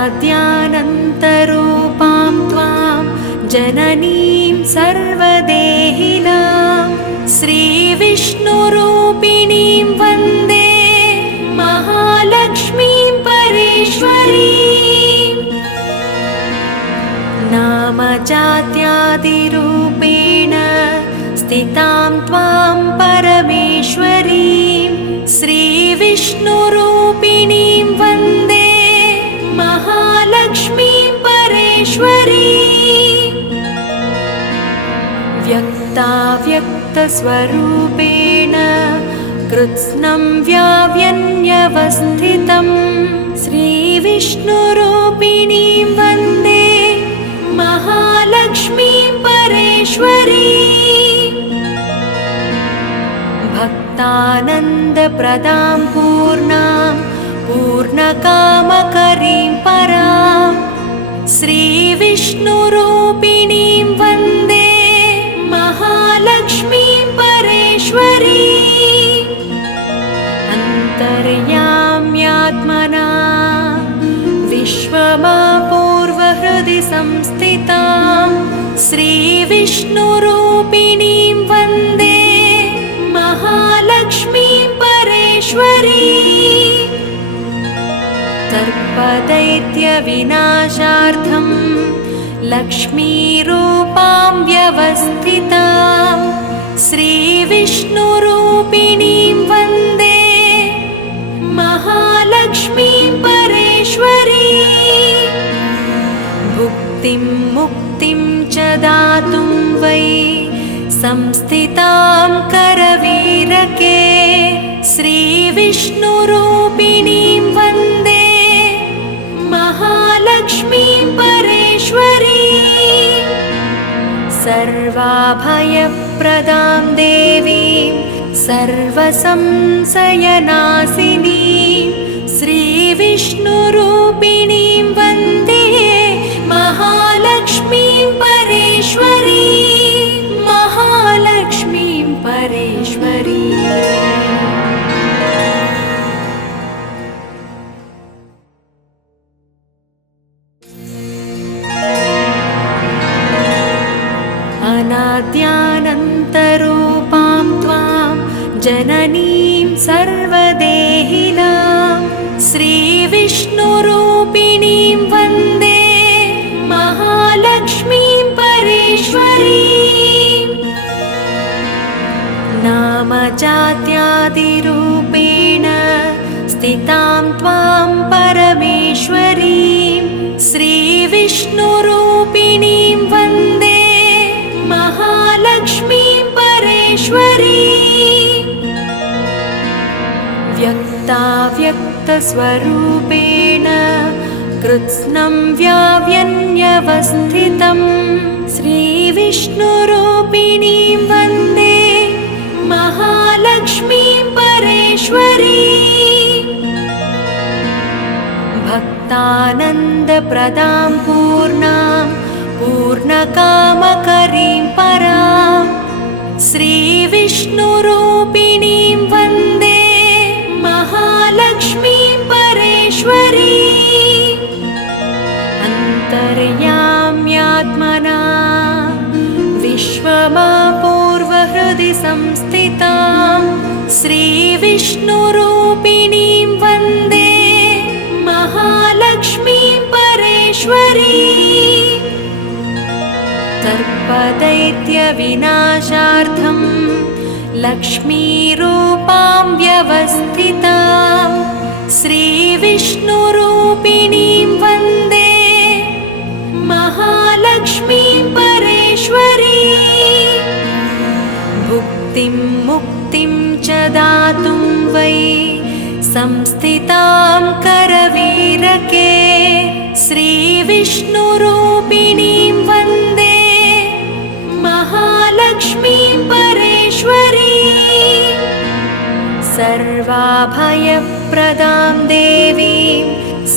अनाद्यानन्तरूपां त्वां जननीं सर्वदेहिनां श्रीविष्णुरूपिणीं वन्दे महालक्ष्मीं परेश्वरीं। नामजात्यादिरूपेण स्थितां त्वां परमेश्वरीं श्रीविष्णुरूपिणीं वन्दे महालक्ष्मीं परेश्वरीं। व्यक्ताव्यक्तस्वरूपेण कृत्स्नं व्याव्यन्यवस्थितं श्रीविष्णुरूपिणीं वन्दे महालक्ष्मीं परेश्वरीं। भक्तानन्दप्रदां पूर्णां पूर्णकामकरीं परां श्रीविष्णुरूपिणीं वन्दे महालक्ष्मीं परेश्वरीं। अन्तर्याम्यात्मना विश्वमापूर्वहृदि संस्थितां श्रीविष्णुरूपिणीं वन्दे महालक्ष्मीं परेश्वरीं। सर्पदैत्यविनाशार्थं लक्ष्मीरूपां व्यवस्थितां श्रीविष्णुरूपिणीं वन्दे महालक्ष्मीं परेश्वरीं। भुक्तिं मुक्तिं च दातुं वै संस्थितां करवीरके श्रीविष्णुरूपिणीं वन्दे महालक्ष्मीं परेश्वरीं। सर्वाभयप्रदां देवीं सर्वसंशयनाशिनीं श्रीविष्णुरूपिणीं वन्दे महालक्ष्मीं परेश्वरीं। महालक्ष्मीं परेश्वरीं। अनाद्यानन्तरूपां त्वां जननीं सर्वदेहिनां श्रीविष्णुरूपिणीं वन्दे महालक्ष्मीं परेश्वरीं। नामजात्यादिरूपेण स्थितां त्वां परमेश्वरीं श्रीविष्णुरूपिणीं वन्दे महालक्ष्मीं परेश्वरीं। व्यक्ताव्यक्तस्वरूपेण कृत्स्नं व्याव्यन्यवस्थितं श्रीविष्णुरूपिणीं वन्दे महालक्ष्मीं परेश्वरीं। भक्तानन्दप्रदां पूर्णां पूर्णकामकरीं परां श्रीविष्णुरूपिणीं वन्दे महालक्ष्मीं परेश्वरीं। अन्तर्याम्यात्मना विश्वमापूर्वहृदि संस्थितां श्रीविष्णुरूपिणीं वन्दे महालक्ष्मीं परेश्वरीं। सर्पदैत्यविनाशार्थं लक्ष्मीरूपां व्यवस्थितां श्रीविष्णुरूपिणीं वन्दे महालक्ष्मीं परेश्वरीं। भुक्तिं मुक्तिं च दातुं वै संस्थितां करवीरके श्रीविष्णुरूपिणीं वन्दे महालक्ष्मीं परेश्वरीं। सर्वाभयप्रदां देवीं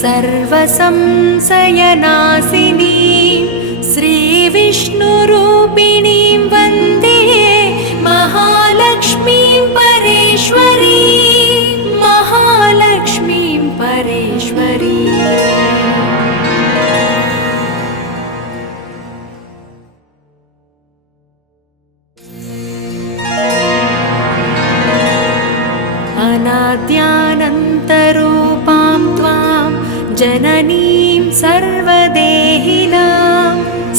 सर्वसंशयनाशिनीं श्रीविष्णुरूपिणीं वन्दे महालक्ष्मीं परेश्वरीं। महालक्ष्मीं परेश्वरीं। अनाद्यानन्तरूपां त्वां जननीं सर्वदेहिनां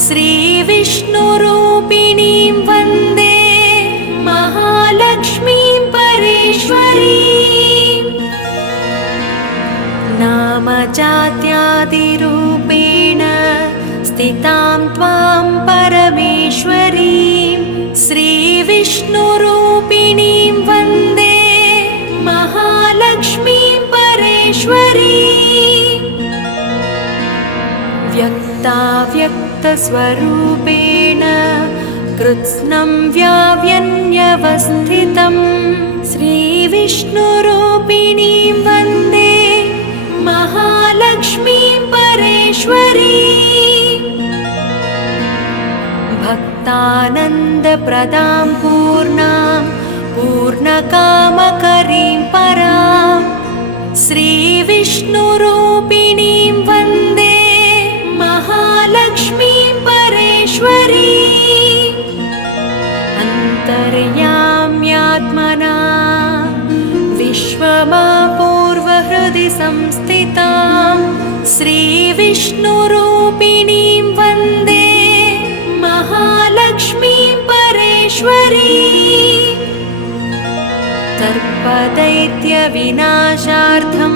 श्रीविष्णुरूपिणीं वन्दे महालक्ष्मीं परेश्वरीम्। नामजात्यादिरूपेण स्थितां त्वां परमेश्वरीं श्रीविष्णुरूपिणीं वन्दे महालक्ष्मीं परेश्वरीम्। व्यक्ताव्यक्तस्वरूपेण कृत्स्नं व्याव्यन्यवस्थितं श्रीविष्णुरूपिणीं वन्दे महालक्ष्मीं परेश्वरीम्। भक्तानन्दप्रदां पूर्णां पूर्णकामकरीं परां श्रीविष्णुरूपिणीं वन्दे महालक्ष्मीं परेश्वरीम्। अन्तर्याम्यात्मना विश्वमापूर्वहृदि संस्थितां श्रीविष्णुरूपिणीं वन्दे महालक्ष्मीं परेश्वरीम्। सर्पदैत्यविनाशार्थं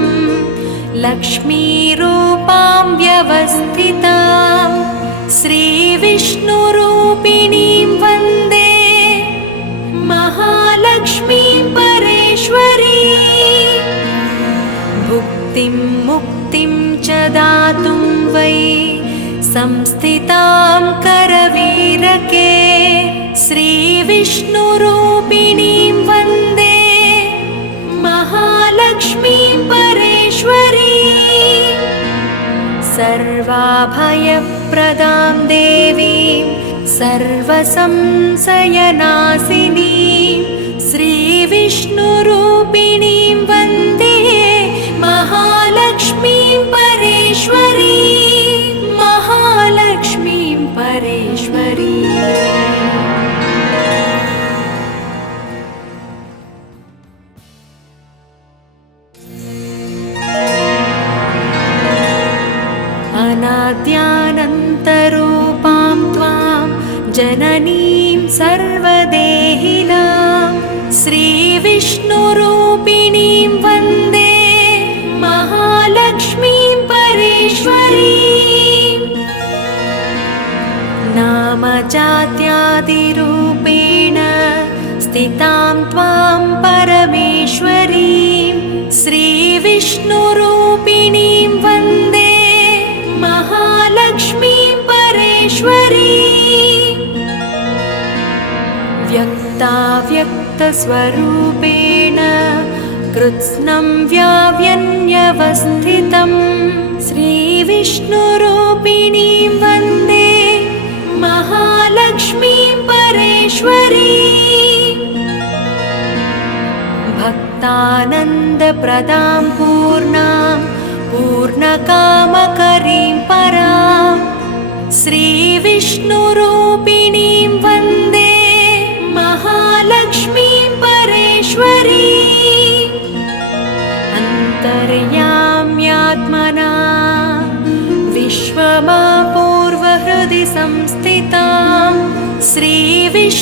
लक्ष्मीरूपां व्यवस्थितां श्रीविष्णुरूपिणीं वन्दे महालक्ष्मीं परेश्वरीम्। भुक्तिं मुक्तिं च दातुं वै संस्थितां करवीरके श्रीविष्णुरूपिणीं वन्दे महालक्ष्मीं परेश्वरीम्। सर्वाभयप्रदां देवीं सर्वसंशयनाशिनीं श्रीविष्णुरूपिणीं वन्दे महालक्ष्मीं परेश्वरीम्। महालक्ष्मीं परेश्वरीम्। अनाद्यानन्तरूपां त्वां जननीं सर्वदेहिनां श्रीविष्णुरूपिणीं वन्दे महालक्ष्मीं परेश्वरीम्। नामजात्यादिरूपेण स्थितां त्वां परमेश्वरीं श्रीविष्णुरूपिणीं वन्दे महालक्ष्मीं परेश्वरीम्। व्यक्ताव्यक्तस्वरूपेण कृत्स्नं व्याव्यन्यवस्थितं श्रीविष्णुरूपिणीं वन्दे महालक्ष्मीं परेश्वरीम्। भक्तानन्दप्रदां पूर्णां पूर्णकामकरीं परां श्रीविष्णुरूपिणीं वन्दे महालक्ष्मीं परेश्वरीम्। अन्तर्याम्यात्मना विश्वमापूर्वहृदि संस्थितां श्रीविष्णुरूपिणीं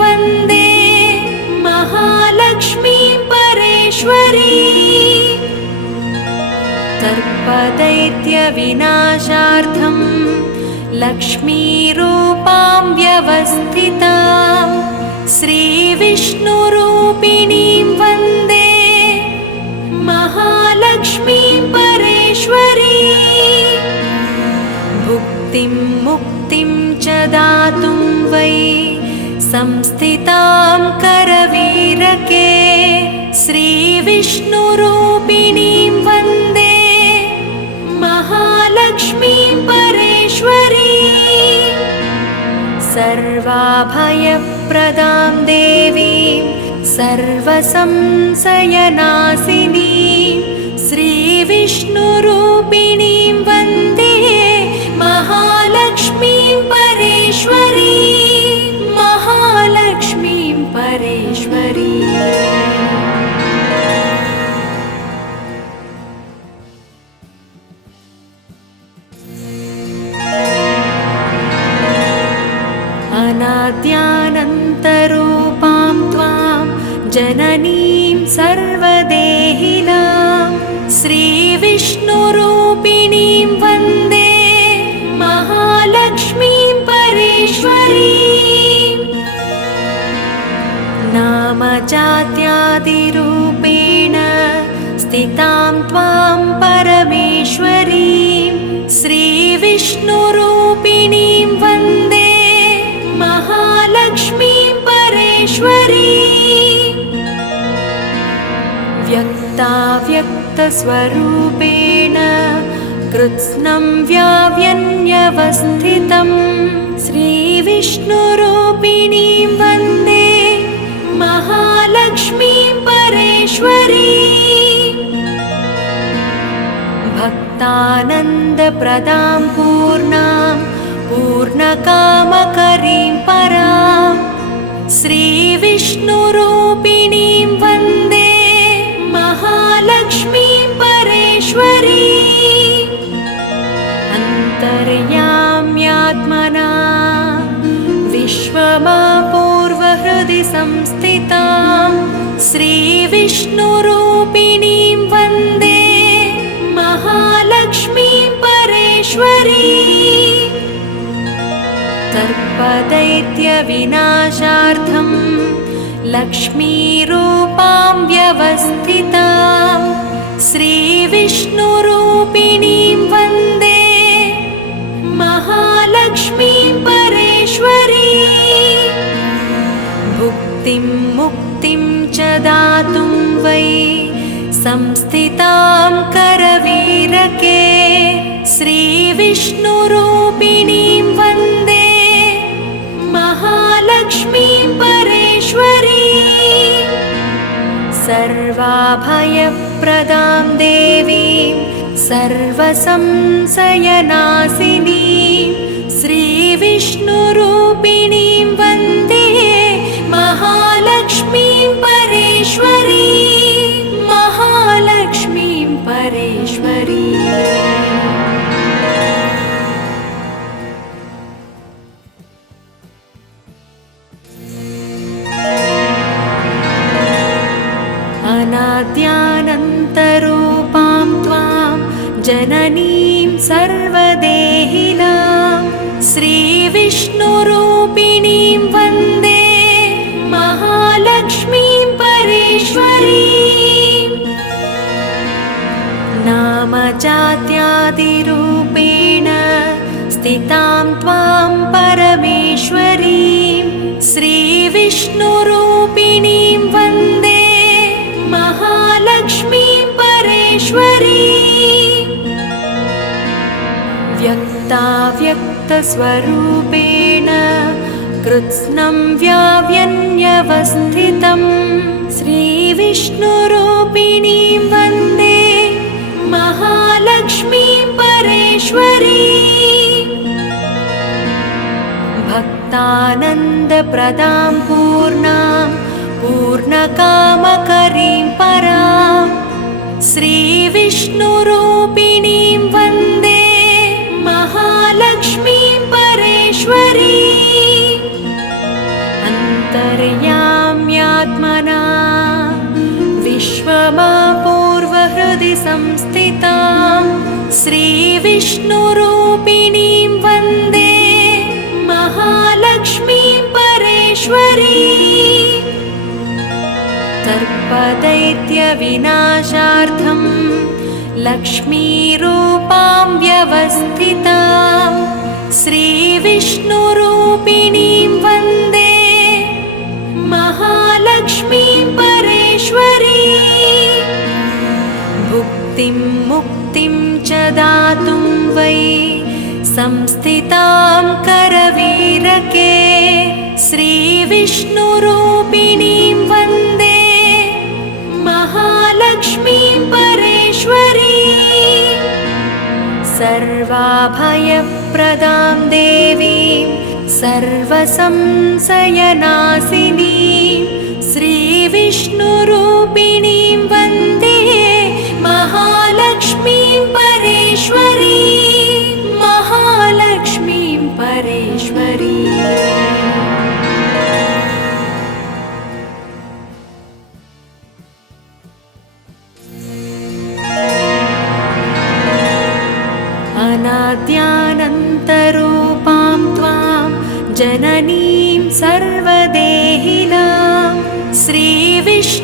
वन्दे महालक्ष्मीं परेश्वरीम्। सर्पदैत्यविनाशार्थं लक्ष्मीरूपां व्यवस्थितां श्रीविष्णुरूपिणीं वन्दे महालक्ष्मीं परेश्वरीम्। भुक्तिं मुक्तिं च दातुं वै संस्थितां करवीरके श्रीविष्णुरूपिणीं वन्दे महालक्ष्मीं परेश्वरीम्। सर्वाभयप्रदां देवीं सर्वसंशयनाशिनीं श्रीविष्णुरूपिणीं वन्दे महालक्ष्मीं परेश्वरीम्। महालक्ष्मीं परेश्वरीम्। स्थितां त्वां परमेश्वरीं श्रीविष्णुरूपिणीं वन्दे महालक्ष्मीं परेश्वरीं व्यक्ताव्यक्तस्वरूपेण कृत्स्नं व्याव्यन्यवस्थितं श्रीविष्णुरूपिणीं वन्दे महालक्ष्मीं परेश्वरीं भक्तानन्दप्रदां पूर्णां पूर्णकामकरीं परां श्रीविष्णुरूपिणीं वन्दे महालक्ष्मीं परेश्वरीं अन्तर्याम्यात्मना विश्वमापूर्वहृदि संस्थितां श्रीविष्णुरूपिणीं वन्दे महालक्ष्मीं परेश्वरीं सर्पदैत्यविनाशार्थं लक्ष्मीरूपां व्यवस्थितां श्रीविष्णुरूपिणीं वन्दे महालक्ष्मीं परेश्वरीं भुक्तिं मुक्तिं च दातुं वै संस्थितां करवीरके श्रीविष्णुरूपिणीं वन्दे महालक्ष्मीं परेश्वरीं सर्वाभयप्रदां देवीं सर्वसंशयनाशिनीं श्रीविष्णुरूपिणीं वन्दे महालक्ष्मीं परेश्वरीं महालक्ष्मीं परेश्वरीं अनाद्यानन्तरूपां त्वां जननीं सर्वदेहिनां श्रीविष्णुरूपिणीं वन्दे महालक्ष्मीं परेश्वरीं नामजात्यादिरूपेण स्थितां त्वां परमेश्वरीं श्रीविष्णुरूपिणीं वन्दे महालक्ष्मीं परेश्वरीं व्यक्ताव्यक्तस्वरूपेण कृत्स्नं व्याव्यन्यवस्थितं श्रीविष्णुरूपिणीं वन्दे महालक्ष्मीं परेश्वरीं भक्तानन्दप्रदां पूर्णां पूर्णकामकरीं परां श्रीविष्णुरूपिणीं वन्दे महालक्ष्मीं परेश्वरीं अन्तर्याम्यात्मना विश्वमापूर्वहृदि संस्थितां श्रीविष्णुरूपिणीं वन्दे महालक्ष्मीं परेश्वरीं सर्पदैत्यविनाशार्थं लक्ष्मीरूपां व्यवस्थितां श्रीविष्णुरूपिणीं वन्दे महालक्ष्मीं परेश्वरीं भुक्तिं मुक्तिं च दातुं वै संस्थितां करवीरके श्रीविष्णुरूपिणीं वन्दे महालक्ष्मीं परेश्वरीं सर्वाभयप्रदां देवीं सर्वसंशयनाशिनीं श्रीविष्णुरूपिणीं वन्दे महालक्ष्मीं परेश्वरीं महालक्ष्मीं परेश्वरीं अनाद्यानन्तरूपां त्वां जननीं सर्वदेहिनां श्रीविष्णुरूपिणीं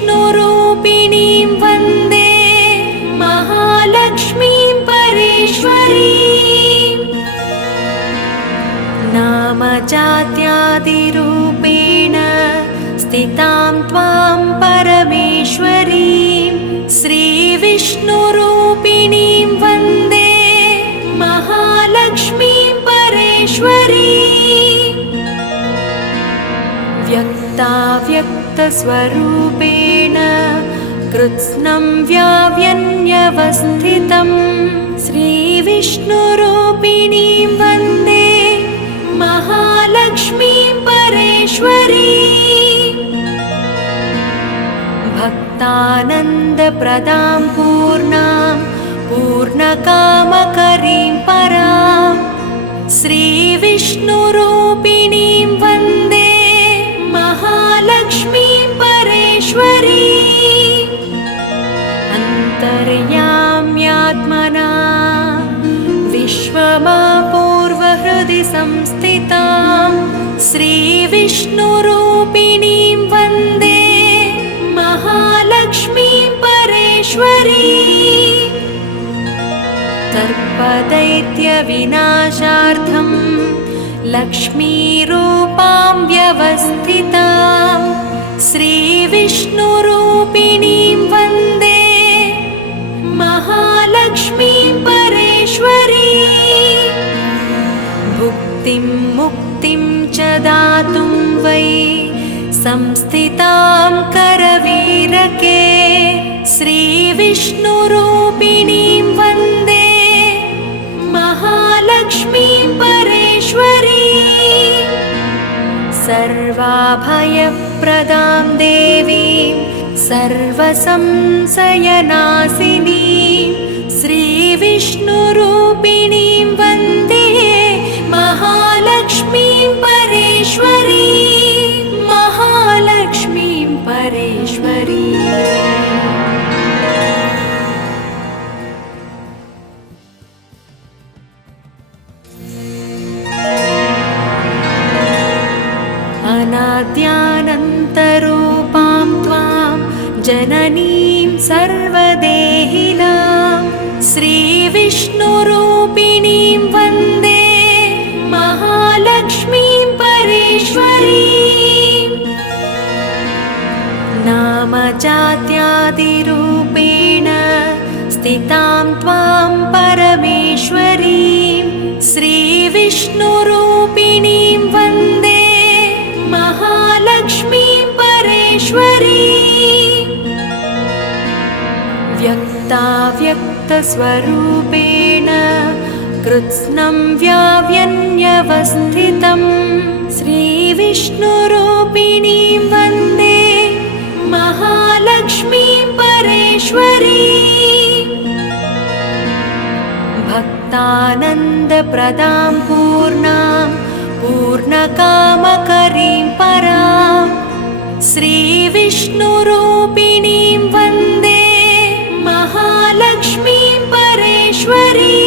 वन्दे श्रीविष्णुरूपिणीं वन्दे महालक्ष्मीं परेश्वरीं व्यक्ताव्यक्तस्वरूपेण कृत्स्नं व्याव्यन्यवस्थितं श्रीविष्णुरूपिणीं वन्दे महालक्ष्मीं परेश्वरीं भक्तानन्दप्रदां पूर्णां पूर्णकामकरीं परां श्रीविष्णुरूपिणीं वन्दे महालक्ष्मीं परेश्वरीं अन्तर्याम्यात्मना विश्वमापूर्वहृदि संस्थितां श्रीविष्णुरूपिणीं वन्दे महालक्ष्मीं परेश्वरीं सर्पदैत्यविनाशार्थं लक्ष्मीरूपां व्यवस्थितां श्रीविष्णुरूपिणीं वन्दे महालक्ष्मीं परेश्वरीं भुक्तिं मुक्तिं च दातुं वै संस्थितां करवीरके श्रीविष्णुरूपिणीं वन्दे महालक्ष्मीं परेश्वरीं सर्वाभयप्रदां देवीं सर्वसंशयनाशिनीं श्रीविष्णुरूपिणीं वन्दे महालक्ष्मीं परेश्वरीं महालक्ष्मीं परेश्वरीं अनाद्यानन्तरूपां त्वां जननीं सर्वदेहिनां श्रीविष्णुरूपिणीं वन्दे महालक्ष्मीं परेश्वरीं नामजात्यादिरूपेण स्थितां त्वां परमेश्वरीं श्रीविष्णुरूपिणीं वन्दे महालक्ष्मीं परेश्वरीं व्यक्ताव्यक्तस्वरूपेण कृत्स्नं व्याव्यन्यवस्थितं श्रीविष्णुरूपिणीं वन्दे महालक्ष्मीं परेश्वरीं भक्तानन्दप्रदां पूर्णां पूर्णकामकरीं परां श्रीविष्णुरूपिणीं वन्दे महालक्ष्मीं परेश्वरीं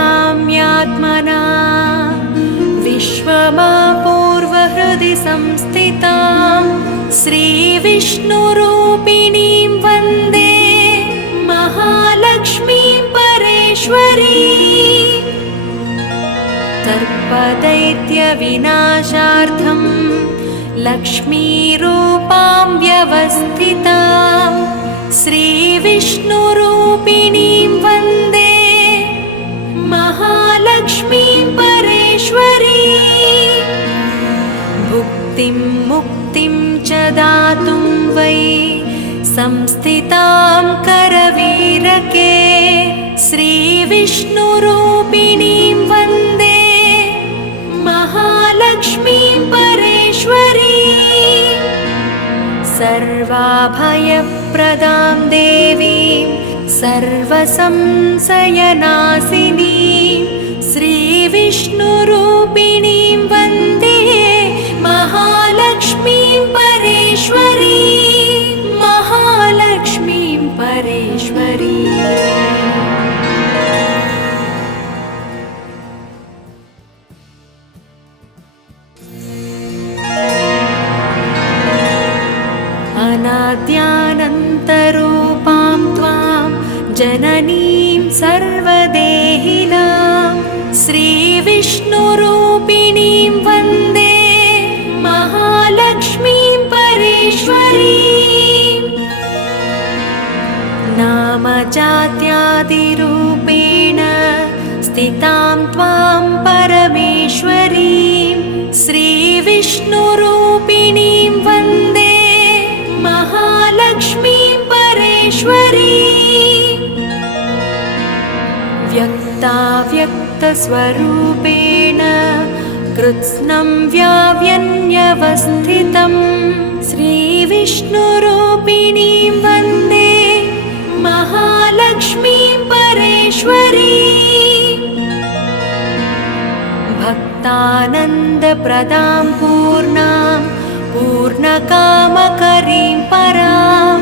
अन्तर्याम्यात्मना विश्वमापूर्वहृदि संस्थितां श्रीविष्णुरूपिणीं वन्दे महालक्ष्मीं परेश्वरीं सर्पदैत्यविनाशार्थं लक्ष्मीरूपां व्यवस्थितां श्रीविष्णुरूपिणीं वन्दे महालक्ष्मीं परेश्वरीं भुक्तिं मुक्तिं च दातुं वै संस्थितां करवीरके श्रीविष्णुरूपिणीं वन्दे महालक्ष्मीं परेश्वरीं सर्वाभयप्रदां देवीं सर्वसंशयनाशिनीं श्रीविष्णुरूपिणीं वन्दे महालक्ष्मीं परेश्वरीं महालक्ष्मीं परेश्वरीं अनाद्यानन्तरूपां त्वां जननीं सर्वदेहिनां श्रीविष्णुरूपिणीं वन्दे महालक्ष्मीं परेश्वरीं श्रीविष्णुरूपिणीं वन्दे महालक्ष्मीं परेश्वरीं व्यक्ताव्यक्तस्वरूपेण कृत्स्नं व्याव्यन्यवस्थितं श्रीविष्णुरूपिणीं वन्दे महालक्ष्मीं परेश्वरीं भक्तानन्दप्रदां पूर्णां पूर्णकामकरीं परां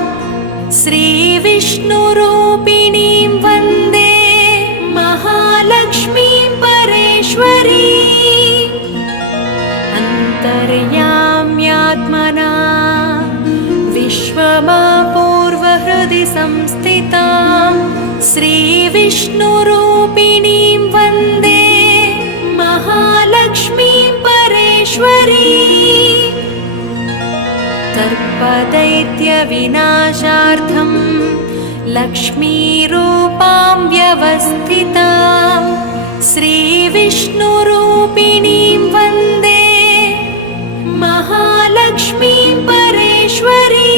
श्रीविष्णुरूपिणीं वन्दे महालक्ष्मीं परेश्वरीं अन्तर्याम्यात्मना विश्वमापूर्वहृदि संस्थितां श्रीविष्णुरूपिणीं वन्दे महालक्ष्मीं परेश्वरीं सर्पदैत्यविनाशार्थं लक्ष्मीरूपां व्यवस्थितां श्रीविष्णुरूपिणीं वन्दे महालक्ष्मीं परेश्वरीं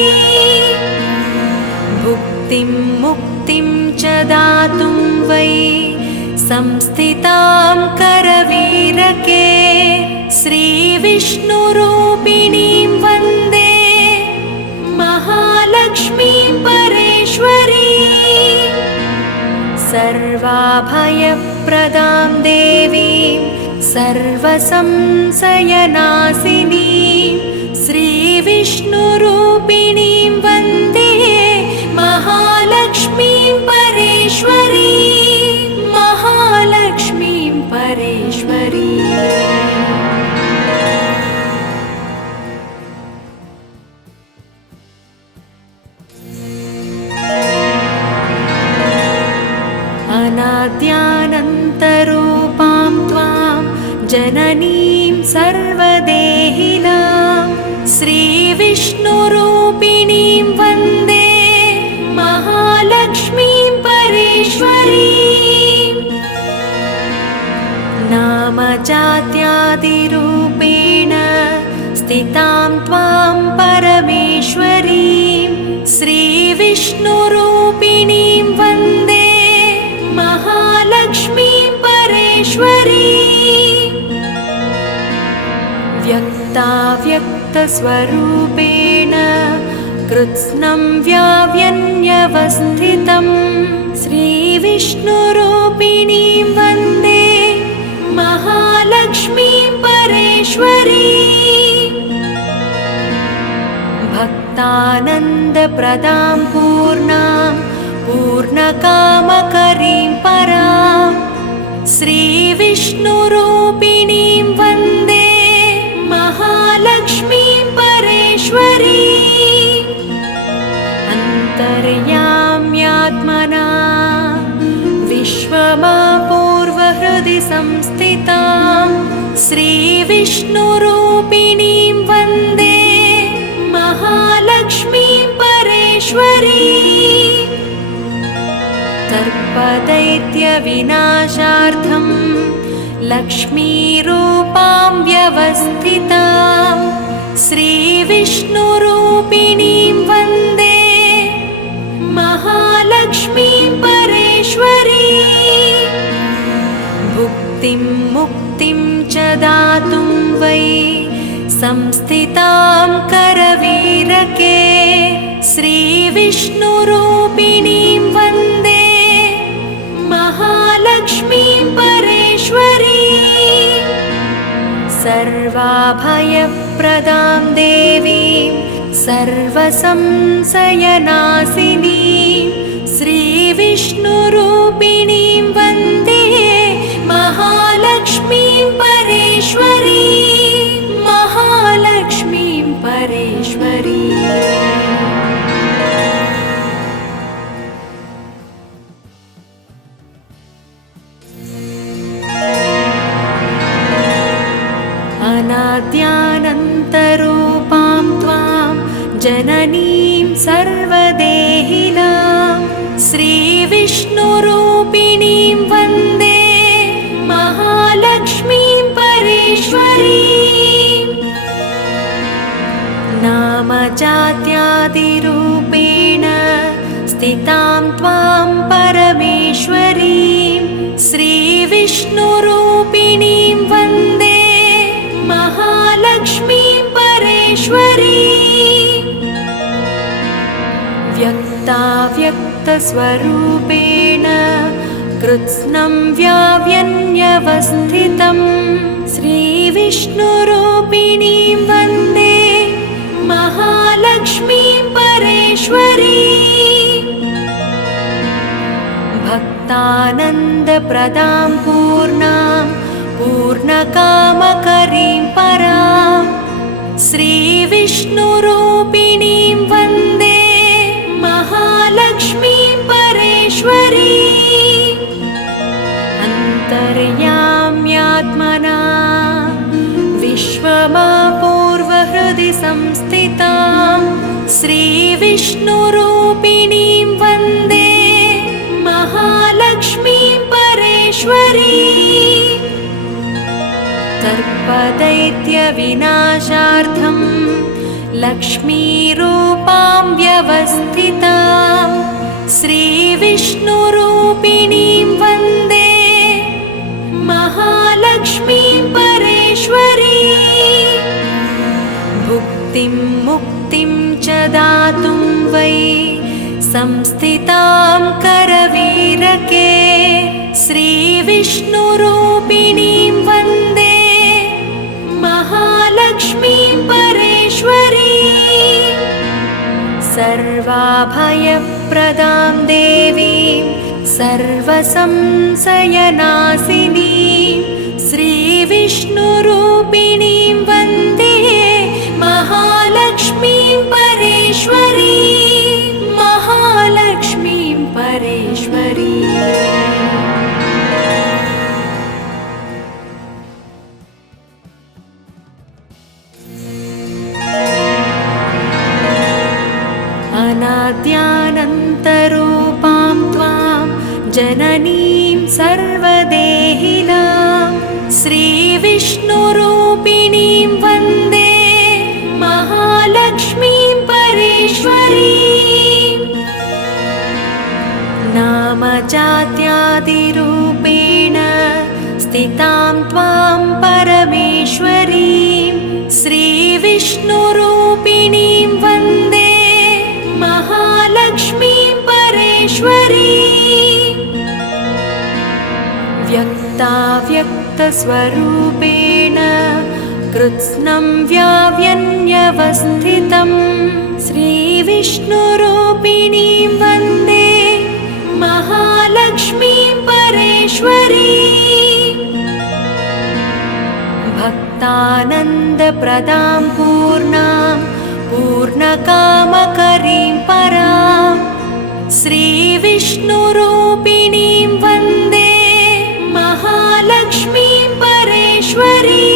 भुक्तिं मुक्तिं च दातुं वै संस्थितां करवीरके श्रीविष्णुरूपिणीं वन्दे महालक्ष्मीं परेश्वरीं सर्वाभयप्रदां देवीं सर्वसंशयनाशिनीं श्रीविष्णुरूपिणीं वन्दे महालक्ष्मीं परेश्वरीं महालक्ष्मीं परेश्वरीं अनाद्यानन्तरूपां त्वां जननीं सर्वदेहिनां श्रीविष्णुरूपिणीं वन्दे महालक्ष्मीं परेश्वरीं नामजात्यादिरूपेण स्थितां त्वां परमेश्वरीं श्रीविष्णुरूपिणीं वन्दे महालक्ष्मीं परेश्वरीं व्यक्ताव्यक्तस्वरूपेण कृत्स्नं व्याव्यन्यवस्थितं श्रीविष्णुरूपिणीं वन्दे महालक्ष्मीं परेश्वरीं भक्तानन्दप्रदां पूर्णां पूर्णकामकरीं परां श्रीविष्णुरूपिणीं वन्दे महालक्ष्मीं परेश्वरीं अन्तर्याम्यात्मना विश्वमापूर्वहृदि संस्थितां श्रीविष्णुरूपिणीं वन्दे महालक्ष्मीं परेश्वरीं सर्पदैत्यविनाशार्थं लक्ष्मीरूपां व्यवस्थितां श्रीविष्णुरूपिणीं वन्दे महालक्ष्मीं परेश्वरीं भुक्तिं मुक्तिं च दातुं वै संस्थितां करवीरके श्रीविष्णुरूपिणीं वन्दे महालक्ष्मीं परेश्वरीं सर्वाभयप्रदां देवीं सर्वसंशयनाशिनीं श्रीविष्णुरूपिणीं वन्दे महालक्ष्मीं परेश्वरीं महालक्ष्मीं परेश्वरीं अनाद्यानन्तरूपां त्वां जननीं सर्वदेहिनां श्रीविष्णुरूपिणीं वन्दे महालक्ष्मीं परेश्वरीं परेश्वरी व्यक्ताव्यक्तस्वरूपेण कृत्स्नं व्याव्यन्यवस्थितं श्रीविष्णुरूपिणीं वन्दे महालक्ष्मीं परेश्वरी भक्तानन्दप्रदां पूर्णां पूर्णकामकरीं परां श्रीविष्णुरूपिणीं वन्दे महालक्ष्मीं परेश्वरी अन्तर्याम्यात्मना विश्वमापूर्वहृदि संस्थितां श्रीविष्णुरूपिणीं वन्दे महालक्ष्मीं परेश्वरी सर्पदैत्यविनाशार्थं लक्ष्मीरूपां व्यवस्थितां श्रीविष्णुरूपिणीं वन्दे महालक्ष्मीं परेश्वरी भुक्तिं मुक्तिं च दातुं वै संस्थितां करवीरके श्रीविष्णुरूपिणीं वन्दे महालक्ष्मीं परेश्वरी सर्वाभयप्रदां देवीं सर्वसंशयनाशिनीं श्रीविष्णुरूपिणीं वन्दे महालक्ष्मीं परेश्वरी महालक्ष्मीं परेश्वरी अनाद्यानन्तरूपां त्वां जननीं सर्वदेहिनां श्रीविष्णुरूपिणीं वन्दे महालक्ष्मीं परेश्वरी नामजात्यादिरूपेण स्थितां त्वां परमेश्वरीं श्रीविष्णुरूपिणीं वन्दे महालक्ष्मीं परेश्वरी व्यक्ताव्यक्तस्वरूपेण कृत्स्नं व्याव्यन्यवस्थितं श्रीविष्णुरूपिणीं वन्दे महालक्ष्मीं परेश्वरी भक्तानन्दप्रदां पूर्णां पूर्णकामकरीं परां श्रीविष्णुरूपिणीं वन्दे महालक्ष्मीं परेश्वरी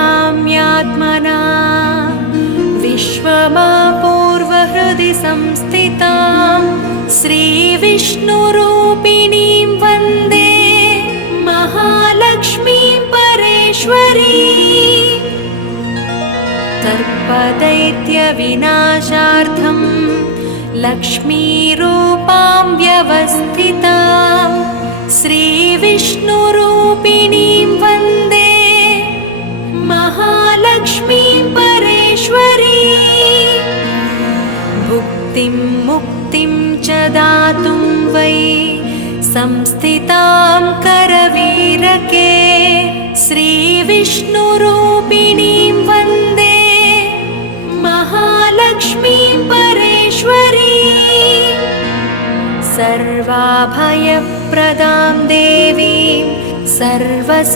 अन्तर्याम्यात्मना विश्वमापूर्वहृदि संस्थितां श्रीविष्णुरूपिणीं वन्दे महालक्ष्मीं परेश्वरी सर्पदैत्यविनाशार्थं लक्ष्मीरूपां व्यवस्थितां श्रीविष्णुरूपिणीं वन्दे महालक्ष्मीं परेश्वरी भुक्तिं मुक्तिं च दातुं वै संस्थितां करवीरके श्रीविष्णुरूपिणीं वन्दे महालक्ष्मीं परेश्वरी सर्वाभयप्रदां देवीं सर्वसंशयनाशिनीं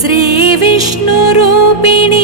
श्रीविष्णुरूपिणीं